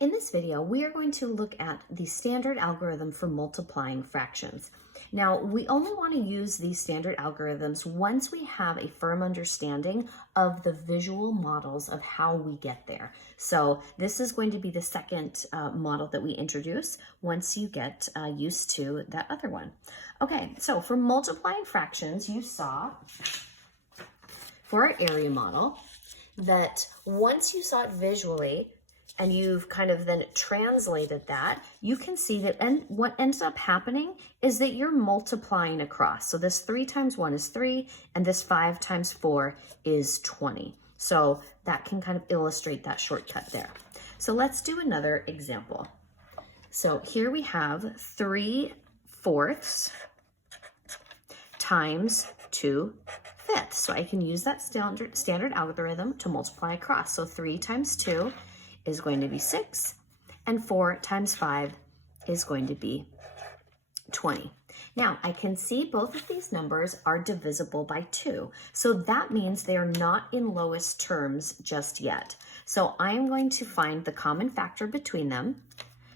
In this video, we are going to look at the standard algorithm for multiplying fractions. Now, we only want to use these standard algorithms once we have a firm understanding of the visual models of how we get there. So this is going to be the second model that we introduce once you get used to that other one. Okay, so for multiplying fractions, you saw for our area model that once you saw it visually, and you've kind of then translated that, you can see that, and what ends up happening is that you're multiplying across. So this 3 times 1 is 3, and this 5 times 4 is 20. So that can kind of illustrate that shortcut there. So let's do another example. So here we have 3/4 times 2/5. So I can use that standard algorithm to multiply across. So 3 times 2 is going to be 6, and 4 times 5 is going to be 20. Now, I can see both of these numbers are divisible by 2, so that means they are not in lowest terms just yet. So I'm going to find the common factor between them,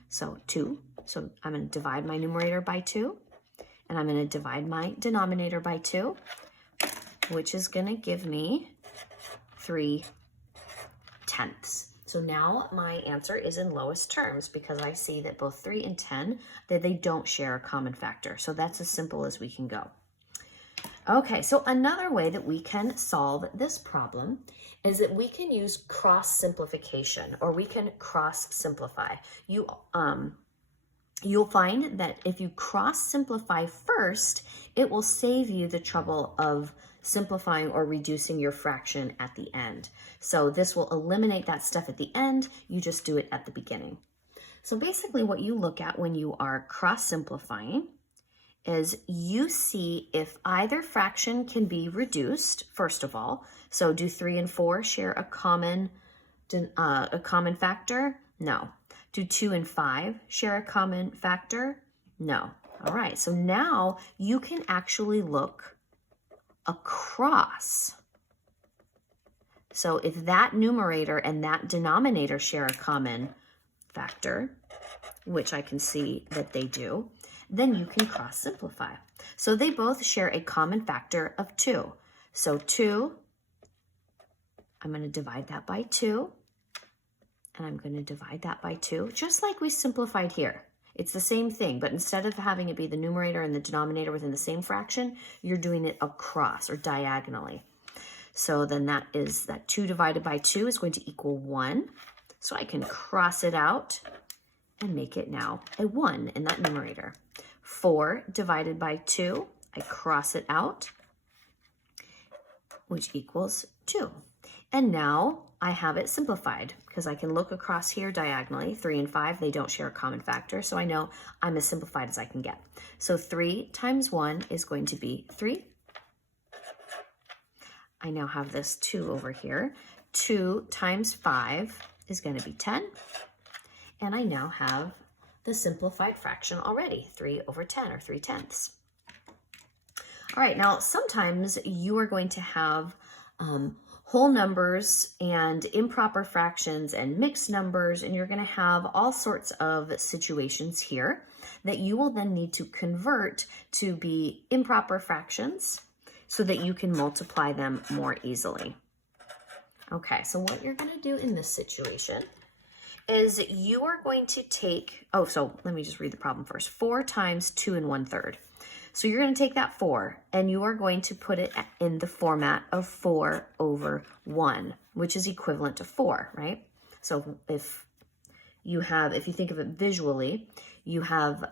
so 2. So I'm going to divide my numerator by 2, and I'm going to divide my denominator by 2, which is going to give me 3/10. So now my answer is in lowest terms because I see that both 3 and 10, that they don't share a common factor. So that's as simple as we can go. Okay, so another way that we can solve this problem is that we can use cross simplification, or we can cross simplify. You'll find that if you cross simplify first, it will save you the trouble of simplifying or reducing your fraction at the end. So this will eliminate that stuff at the end. You just do it at the beginning. So basically what you look at when you are cross simplifying is you see if either fraction can be reduced, first of all. So do 3 and 4 share a common factor? No. Do 2 and 5 share a common factor? No. All right, so now you can actually look across. So if that numerator and that denominator share a common factor, which I can see that they do, then you can cross simplify. So they both share a common factor of 2. So 2, I'm going to divide that by 2, and I'm going to divide that by 2, just like we simplified here. It's the same thing, but instead of having it be the numerator and the denominator within the same fraction, you're doing it across or diagonally. So then that 2 divided by 2 is going to equal 1. So I can cross it out and make it now a 1 in that numerator. 4 divided by 2, I cross it out, which equals 2. And now I have it simplified because I can look across here diagonally. 3 and 5, they don't share a common factor, so I know I'm as simplified as I can get. So 3 times 1 is going to be 3. I now have this 2 over here. 2 times 5 is going to be 10. And I now have the simplified fraction already, 3/10 or 3/10. All right, now sometimes you are going to have whole numbers and improper fractions and mixed numbers, and you're going to have all sorts of situations here that you will then need to convert to be improper fractions so that you can multiply them more easily. Okay, so what you're going to do in this situation is you are going to take, so let me just read the problem first. 4 times 2 and 1/3. So you're going to take that 4 and you are going to put it in the format of 4/1, which is equivalent to 4, right? So if you think of it visually, you have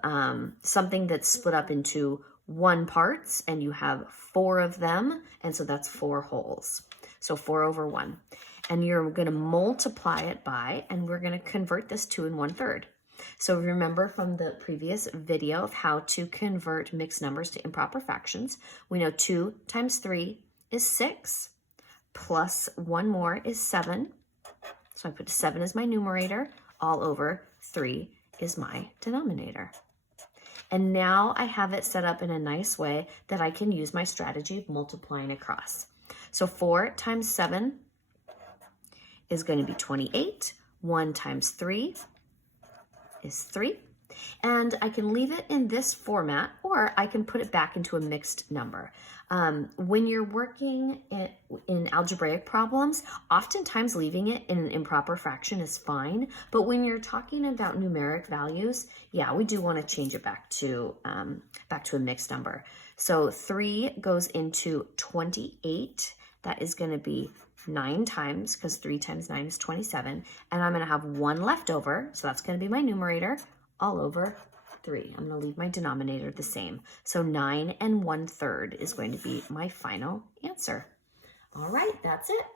something that's split up into 1 parts and you have 4 of them, and so that's 4 wholes. So 4/1. And you're going to multiply it by, and we're going to convert this 2 and 1/3. So remember from the previous video of how to convert mixed numbers to improper fractions, we know 2 times 3 is 6, plus 1 more is 7. So I put 7 as my numerator, all over 3 is my denominator. And now I have it set up in a nice way that I can use my strategy of multiplying across. So 4 times 7 is going to be 28. 1 times 3 is 3. And I can leave it in this format, or I can put it back into a mixed number. When you're working in algebraic problems, oftentimes leaving it in an improper fraction is fine. But when you're talking about numeric values, yeah, we do want to change it back to a mixed number. So 3 goes into 28. That is going to be 9 times, because 3 times 9 is 27. And I'm going to have 1 left over, so that's going to be my numerator, all over 3. I'm going to leave my denominator the same. So 9 1/3 is going to be my final answer. All right, that's it.